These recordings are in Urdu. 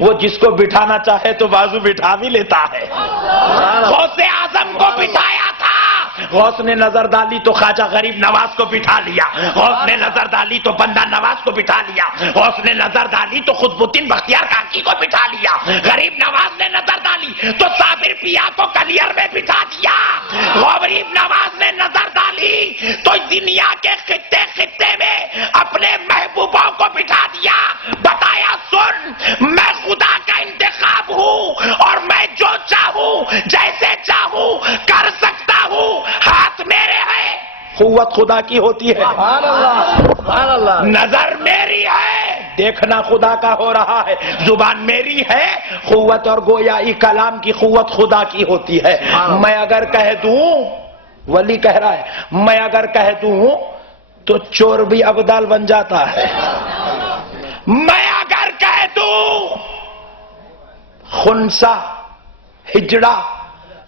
وہ جس کو بٹھانا چاہے تو بازو بٹھا بھی لیتا ہے. غوث اعظم کو بٹھایا تھا، غوث نے نظر ڈالی تو خواجہ غریب نواز کو بٹھا لیا، غوث نے نظر ڈالی تو بندہ نواز کو بٹھا لیا، غوث نے نظر ڈالی تو قطب الدین بختیار کاکی کو بٹھا لیا، غریب نواز نے نظر ڈالی تو صابر پیا کو کلیر میں بٹھا دیا، غریب نواز نے نظر ڈالی تو دنیا کے خطے خطے میں اپنے محبوبوں کو بٹھا دیا. بتایا سن، میں خدا کا انتخاب ہوں اور میں جو چاہوں جیسے چاہوں کر سکتا ہوں، ہاتھ میرے ہے، قوت خدا کی ہوتی ہے. سبحان اللہ، سبحان اللہ. نظر میری ہے، دیکھنا خدا کا ہو رہا ہے. زبان میری ہے، قوت اور گویائی کلام کی قوت خدا کی ہوتی ہے. میں اگر کہہ دوں، ولی کہہ رہا ہے، میں اگر کہہ دوں تو چور بھی ابدال بن جاتا ہے. میں اگر کہہ دوں خنسا ہجڑا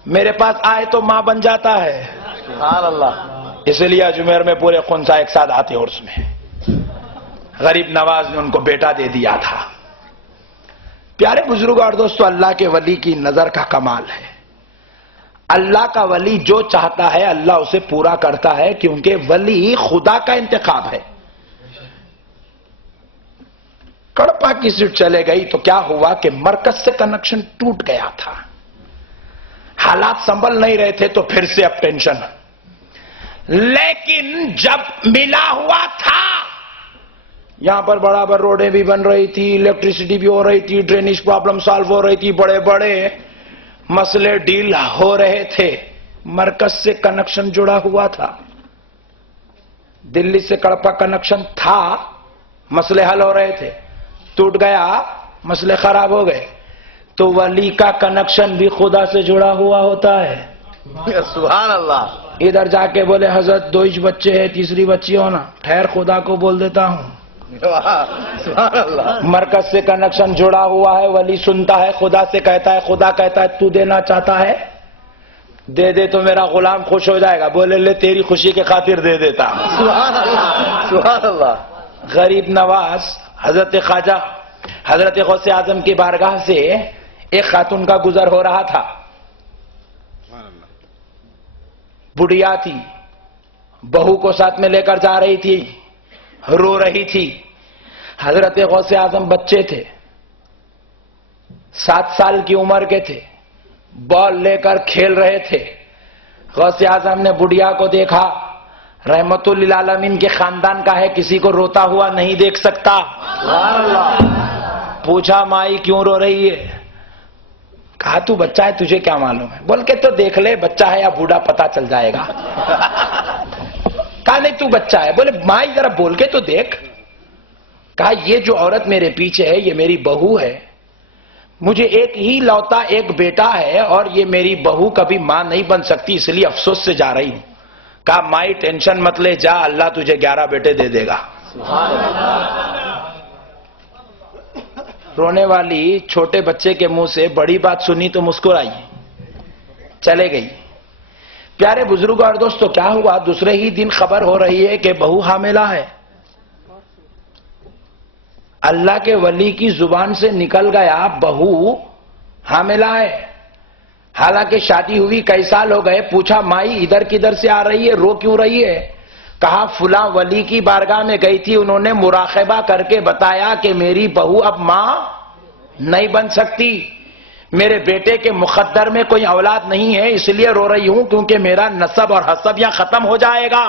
میرے پاس آئے تو ماں بن جاتا ہے. سبحان اللہ. اس لیے اجمیر میں پورے خنسا ایک ساتھ آتے اور اس میں غریب نواز نے ان کو بیٹا دے دیا تھا. پیارے بزرگ اور دوستو، اللہ کے ولی کی نظر کا کمال ہے. اللہ کا ولی جو چاہتا ہے اللہ اسے پورا کرتا ہے، کیونکہ ولی خدا کا انتخاب ہے. کڑپا کی سیٹ چلے گئی تو کیا ہوا کہ مرکز سے کنیکشن ٹوٹ گیا تھا، حالات سنبھل نہیں رہے تھے تو پھر سے اب ٹینشن. لیکن جب ملا ہوا تھا، یہاں پر برابر روڈیں بھی بن رہی تھی، الیکٹریسٹی بھی ہو رہی تھی، ڈرینیج پرابلم سالو ہو رہی تھی، بڑے بڑے مسئلے ڈیل ہو رہے تھے. مرکز سے کنیکشن جڑا ہوا تھا، دلی سے کڑپا کنیکشن تھا، مسئلے حل ہو رہے تھے. ٹوٹ گیا، مسئلے خراب ہو گئے تو ولی کا کنیکشن بھی خدا سے جڑا ہوا ہوتا ہے. سبحان اللہ. ادھر جا کے بولے حضرت 2 بچے ہیں، تیسری بچی ہونا، ٹھہر خدا کو بول دیتا ہوں. سبحان اللہ. مرکز سے کنیکشن جڑا ہوا ہے، ولی سنتا ہے، خدا سے کہتا ہے، خدا کہتا ہے تو دینا چاہتا ہے دے دے تو میرا غلام خوش ہو جائے گا. بولے لے تیری خوشی کے خاطر دے دیتا ہوں. سبحان اللہ، سبحان اللہ. غریب نواز حضرت خواجہ حضرت غوث اعظم کی بارگاہ سے ایک خاتون کا گزر ہو رہا تھا. بڑھیا تھی، بہو کو ساتھ میں لے کر جا رہی تھی، رو رہی تھی. حضرت غوث اعظم بچے تھے، 7 سال کی عمر کے تھے، بال لے کر کھیل رہے تھے. غوث اعظم نے بڑھیا کو دیکھا، رحمت للعالمین کے خاندان کا ہے، کسی کو روتا ہوا نہیں دیکھ سکتا. سبحان اللہ. پوچھا مائی کیوں رو رہی ہے؟ کہا تو بچہ ہے، تجھے کیا معلوم ہے؟ بول کے تو دیکھ لے بچہ ہے یا بوڑھا پتا چل جائے گا. کہا نہیں تو بچہ ہے. بولے مائی ذرا بول کے تو دیکھ. کہا یہ جو عورت میرے پیچھے ہے یہ میری بہو ہے، مجھے ایک ہی لوتا ایک بیٹا ہے اور یہ میری بہو کبھی ماں نہیں بن سکتی، اس لیے افسوس سے جا رہی ہوں. کہا مائی ٹینشن مت لے، جا اللہ تجھے 11 بیٹے دے دے گا. رونے والی چھوٹے بچے کے منہ سے بڑی بات سنی تو مسکرائی، چلے گئی. پیارے بزرگ اور دوستو، کیا ہوا؟ دوسرے ہی دن خبر ہو رہی ہے کہ بہو حاملہ ہے. اللہ کے ولی کی زبان سے نکل گیا بہو حاملہ ہے. حالانکہ شادی ہوئی کئی سال ہو گئے. پوچھا مائی ادھر کدھر سے آ رہی ہے، رو کیوں رہی ہے؟ کہا فلاں ولی کی بارگاہ میں گئی تھی، انہوں نے مراقبہ کر کے بتایا کہ میری بہو اب ماں نہیں بن سکتی، میرے بیٹے کے مقدر میں کوئی اولاد نہیں ہے، اس لیے رو رہی ہوں کیونکہ میرا نسب اور حسب یہاں ختم ہو جائے گا.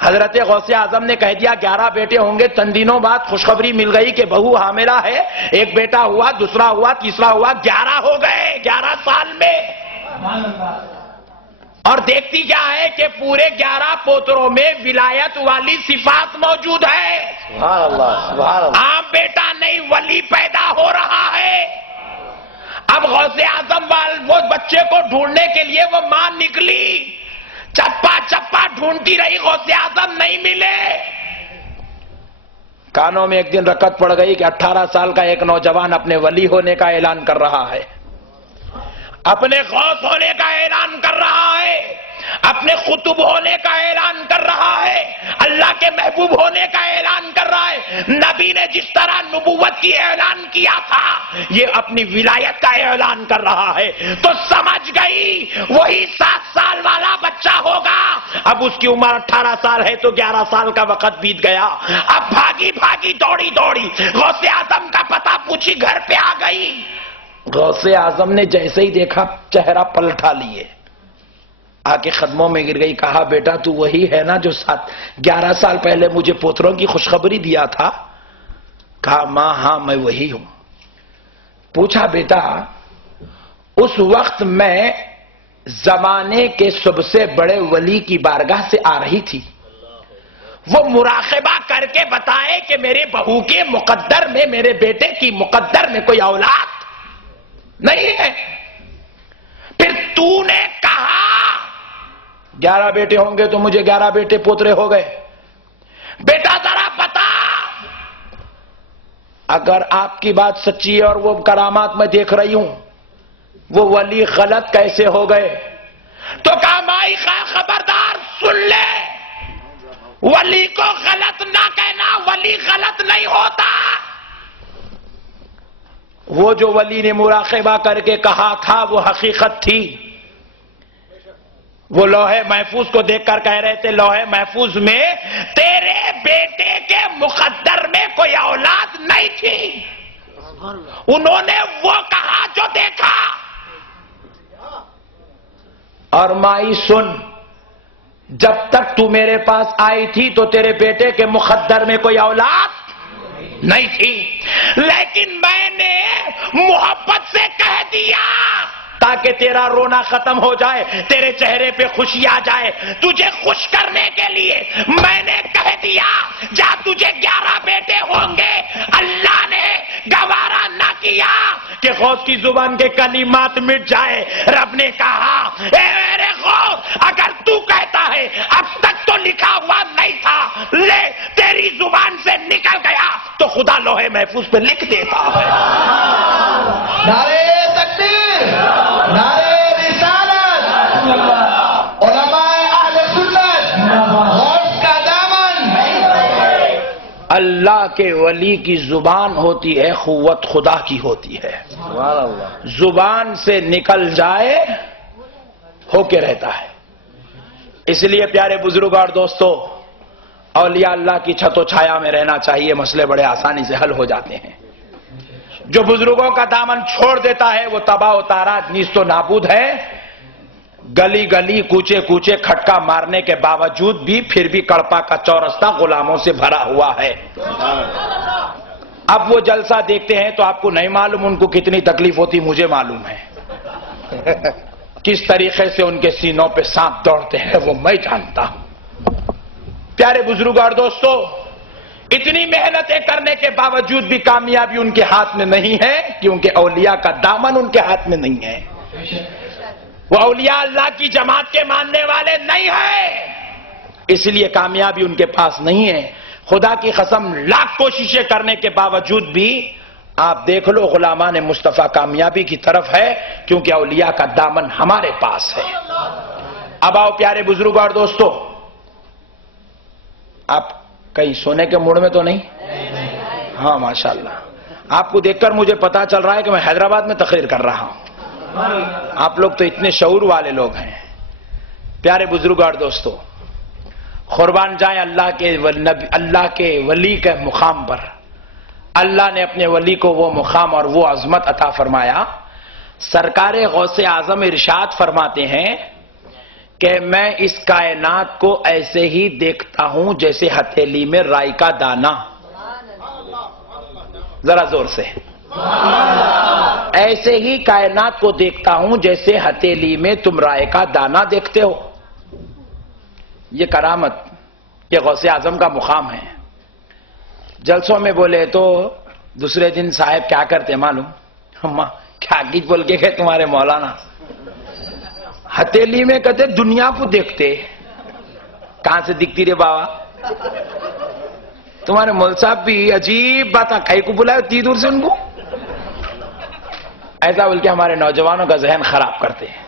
حضرت غوث اعظم نے کہہ دیا 11 بیٹے ہوں گے. چند دنوں بعد خوشخبری مل گئی کہ بہو حاملہ ہے. ایک بیٹا ہوا، دوسرا ہوا، تیسرا ہوا، 11 ہو گئے 11 سال میں. اور دیکھتی کیا ہے کہ پورے 11 پوتروں میں ولایت والی صفات موجود ہے. سبحان اللہ، سبحان اللہ. عام بیٹا نہیں، ولی پیدا ہو رہا ہے. اب غوث اعظم وہ بچے کو ڈھونڈنے کے لیے وہ ماں نکلی، چپا چپا ڈھونڈتی رہی، غوث اعظم نہیں ملے. کانوں میں ایک دن رکعت پڑ گئی کہ 18 سال کا ایک نوجوان اپنے ولی ہونے کا اعلان کر رہا ہے، اپنے غوث ہونے کا اعلان کر رہا ہے. اپنے قطب ہونے کا اعلان کر رہا ہے، اللہ کے محبوب ہونے کا اعلان کر رہا ہے۔ نبی نے جس طرح نبوت کی اعلان کیا تھا، یہ اپنی ولایت کا اعلان کر رہا ہے۔ تو سمجھ گئی وہی 7 سال والا بچہ ہوگا، اب اس کی عمر 18 سال ہے تو 11 سال کا وقت بیت گیا، اب بھاگی بھاگی دوڑی دوڑی غوث اعظم کا پتہ پوچھی گھر پہ آ گئی۔ غوث اعظم نے جیسے ہی دیکھا چہرہ پلٹا لیے، آ کے قدموں میں گر گئی، کہا بیٹا تو وہی ہے نا جو 11 سال پہلے مجھے پوتروں کی خوشخبری دیا تھا؟ کہا ماں ہاں میں وہی ہوں۔ پوچھا بیٹا اس وقت میں زمانے کے سب سے بڑے ولی کی بارگاہ سے آ رہی تھی، وہ مراقبہ کر کے بتائے کہ میرے بہو کے مقدر میں، میرے بیٹے کی مقدر میں کوئی اولاد نہیں ہے، پھر تو نے کہا 11 بیٹے ہوں گے تو مجھے 11 بیٹے پوترے ہو گئے۔ بیٹا ذرا بتا، اگر آپ کی بات سچی ہے اور وہ کرامات میں دیکھ رہی ہوں، وہ ولی غلط کیسے ہو گئے؟ تو کہا مائی خبردار سن لے، ولی کو غلط نہ کہنا، ولی غلط نہیں ہوتا۔ وہ جو ولی نے مراقبہ کر کے کہا تھا وہ حقیقت تھی۔ وہ لوہے محفوظ کو دیکھ کر کہہ رہے تھے لوہے محفوظ میں تیرے بیٹے کے مقدر میں کوئی اولاد نہیں تھی، انہوں نے وہ کہا جو دیکھا۔ اور مائی سن، جب تک تو میرے پاس آئی تھی تو تیرے بیٹے کے مقدر میں کوئی اولاد نہیں تھی، لیکن میں نے محبت سے کہہ دیا تاکہ تیرا رونا ختم ہو جائے، تیرے چہرے پہ خوشی آ جائے، تجھے خوش کرنے کے لیے میں نے کہہ دیا جا تجھے 11 بیٹے ہوں گے۔ اللہ نے گوارا نہ کیا کہ غوث کی زبان کے کلمات مٹ جائے۔ رب نے کہا اے میرے غوث، اگر تو کہتا ہے اب تک تو لکھا ہوا نہیں تھا، لے تیری زبان سے نکل گیا تو خدا لوہے محفوظ پہ لکھ دیتا ہے۔ نعرے تکبیر، نعرے رسالت، علماء اہل سنت، غوث کا دامن۔ اللہ کے ولی کی زبان ہوتی ہے، قوت خدا کی ہوتی ہے۔ سبحان اللہ۔ زبان سے نکل جائے ہو کے رہتا ہے۔ اس لیے پیارے بزرگ اور دوستو، اولیاء اللہ کی چھت و چھایا میں رہنا چاہیے، مسئلے بڑے آسانی سے حل ہو جاتے ہیں۔ جو بزرگوں کا دامن چھوڑ دیتا ہے وہ تباہ و تارات، نیست و نابود ہے۔ گلی گلی کوچے کوچے کھٹکا مارنے کے باوجود بھی پھر بھی کڑپا کا چورستہ غلاموں سے بھرا ہوا ہے۔ اب وہ جلسہ دیکھتے ہیں تو آپ کو نہیں معلوم ان کو کتنی تکلیف ہوتی، مجھے معلوم ہے۔ کس طریقے سے ان کے سینوں پہ سانپ دوڑتے ہیں وہ میں جانتا ہوں۔ پیارے بزرگ اور دوستو، اتنی محنتیں کرنے کے باوجود بھی کامیابی ان کے ہاتھ میں نہیں ہے، کیونکہ اولیاء کا دامن ان کے ہاتھ میں نہیں ہے۔ وہ اولیاء اللہ کی جماعت کے ماننے والے نہیں ہیں، اس لیے کامیابی ان کے پاس نہیں ہے۔ خدا کی قسم لاکھ کوششیں کرنے کے باوجود بھی آپ دیکھ لو غلامان مصطفیٰ کامیابی کی طرف ہے، کیونکہ اولیاء کا دامن ہمارے پاس ہے۔ اب آؤ پیارے بزرگ اور دوستو، آپ کہیں سونے کے موڑ میں تو نہیں؟ ہاں ماشاءاللہ، آپ کو دیکھ کر مجھے پتا چل رہا ہے کہ میں حیدرآباد میں تقریر کر رہا ہوں۔ آپ لوگ تو اتنے شعور والے لوگ ہیں۔ پیارے بزرگ اور دوستو، قربان جائیں اللہ کے ولی کے مقام پر۔ اللہ نے اپنے ولی کو وہ مقام اور وہ عظمت عطا فرمایا۔ سرکار غوث اعظم ارشاد فرماتے ہیں کہ میں اس کائنات کو ایسے ہی دیکھتا ہوں جیسے ہتھیلی میں رائی کا دانہ۔ ذرا زور سے، ایسے ہی کائنات کو دیکھتا ہوں جیسے ہتھیلی میں تم رائے کا دانہ دیکھتے ہو۔ یہ کرامت، یہ غوث اعظم کا مقام ہے۔ جلسوں میں بولے تو دوسرے دن صاحب کیا کرتے معلوم؟ ہم کیا گیت بول کے گئے تمہارے مولانا؟ ہتھیلی میں کہتے دنیا کو دیکھتے۔ کہاں سے دکھتی رے بابا؟ تمہارے مول صاحب بھی عجیب بات ہے، کہیں کو بلائے اتنی دور سے ان کو؟ ایسا بول کے ہمارے نوجوانوں کا ذہن خراب کرتے ہیں۔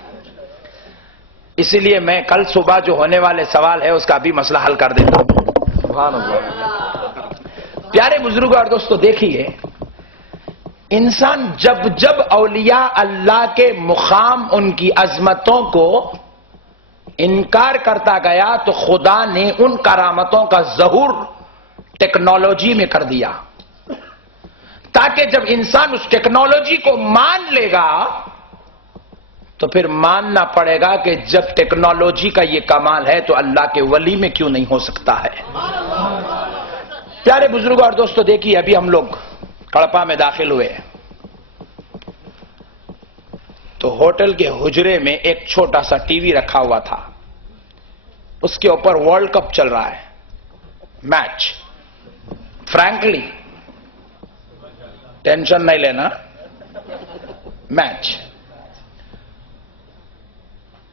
اسی لیے میں کل صبح جو ہونے والے سوال ہے اس کا بھی مسئلہ حل کر دیتا ہوں. سبحان اللہ. پیارے بزرگوں اور دوستو دیکھیے، انسان جب جب اولیاء اللہ کے مقام ان کی عظمتوں کو انکار کرتا گیا تو خدا نے ان کرامتوں کا ظہور ٹیکنالوجی میں کر دیا، تاکہ جب انسان اس ٹیکنالوجی کو مان لے گا تو پھر ماننا پڑے گا کہ جب ٹیکنالوجی کا یہ کمال ہے تو اللہ کے ولی میں کیوں نہیں ہو سکتا ہے. پیارے بزرگوں اور دوستو دیکھیے، ابھی ہم لوگ کڑپا میں داخل ہوئے تو ہوٹل کے حجرے میں ایک چھوٹا سا ٹی وی رکھا ہوا تھا، اس کے اوپر ورلڈ کپ چل رہا ہے، میچ. فرینکلی ٹینشن نہیں لینا، میچ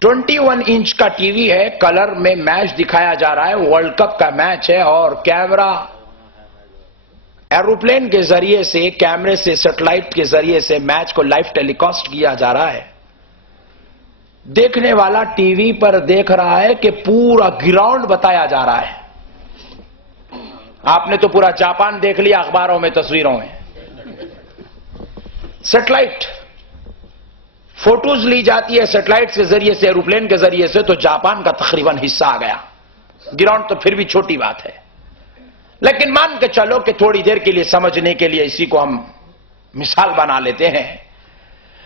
21 انچ کا ٹی وی ہے، کلر میں میچ دکھایا جا رہا ہے، ورلڈ کپ کا میچ ہے، اور کیمرہ ایروپلین کے ذریعے سے، کیمرے سے، سیٹلائٹ کے ذریعے سے میچ کو لائیو ٹیلی کاسٹ کیا جا رہا ہے. دیکھنے والا ٹی وی پر دیکھ رہا ہے کہ پورا گراؤنڈ بتایا جا رہا ہے. آپ نے تو پورا جاپان دیکھ لیا اخباروں میں، تصویروں میں. سیٹلائٹ فوٹوز لی جاتی ہے سیٹلائٹ کے ذریعے سے، ایروپلین کے ذریعے سے، تو جاپان کا تقریباً حصہ آ گیا. گراؤنڈ تو پھر بھی چھوٹی بات ہے، لیکن مان کے چلو کہ تھوڑی دیر کے لیے سمجھنے کے لیے اسی کو ہم مثال بنا لیتے ہیں.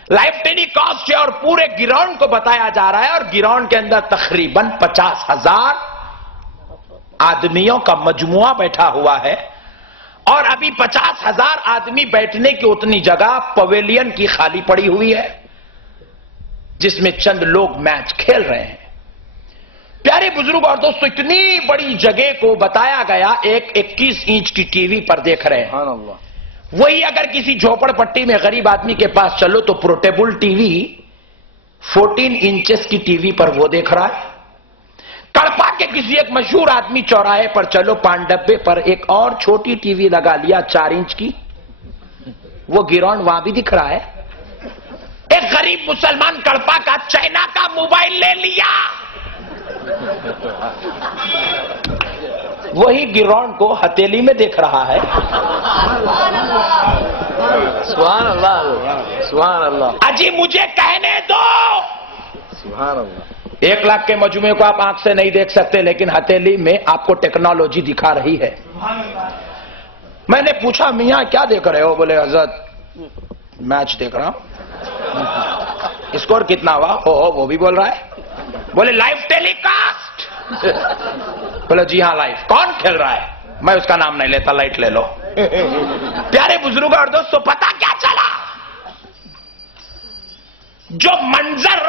لائیو ٹیلی کاسٹ ہے اور پورے گراؤنڈ کو بتایا جا رہا ہے، اور گراؤنڈ کے اندر تقریباً 50,000 آدمیوں کا مجموعہ بیٹھا ہوا ہے، اور ابھی 50,000 آدمی بیٹھنے کی اتنی جگہ پویلین کی خالی پڑی ہوئی ہے جس میں چند لوگ میچ کھیل رہے ہیں. پیارے بزرگ اور دوستو، اتنی بڑی جگہ کو بتایا گیا، ایک 21 انچ کی ٹی وی پر دیکھ رہے ہیں. سبحان اللہ. وہی اگر کسی جھوپڑ پٹی میں غریب آدمی کے پاس چلو تو پورٹیبل ٹی وی 14 انچز کی ٹی وی پر وہ دیکھ رہا ہے. کڑپا کے کسی ایک مشہور آدمی چوراہے پر چلو، پان ڈبے پر ایک اور چھوٹی ٹی وی لگا لیا 4 انچ کی، وہ گراؤنڈ وہاں بھی دکھ رہا ہے. ایک غریب مسلمان کڑپا کا چائنا کا موبائل لے لیا، وہی گراؤنڈ کو ہتھیلی میں دیکھ رہا ہے. سبحان اللہ. سبحان اللہ. اجی مجھے کہنے دو، سبحان اللہ. 1 لاکھ کے مجموعے کو آپ آنکھ سے نہیں دیکھ سکتے، لیکن ہتھیلی میں آپ کو ٹیکنالوجی دکھا رہی ہے. میں نے پوچھا میاں کیا دیکھ رہے ہو؟ بولے حضرت میچ دیکھ رہا ہوں. اسکور کتنا ہوا؟ وہ بھی بول رہا ہے. بولے لائیو ٹیلی کاسٹ؟ بولے جی ہاں لائیو. کون کھیل رہا ہے؟ میں اس کا نام نہیں لیتا، لائٹ لے لو. پیارے بزرگوں اور دوستو، پتا کیا چلا؟ جو منظر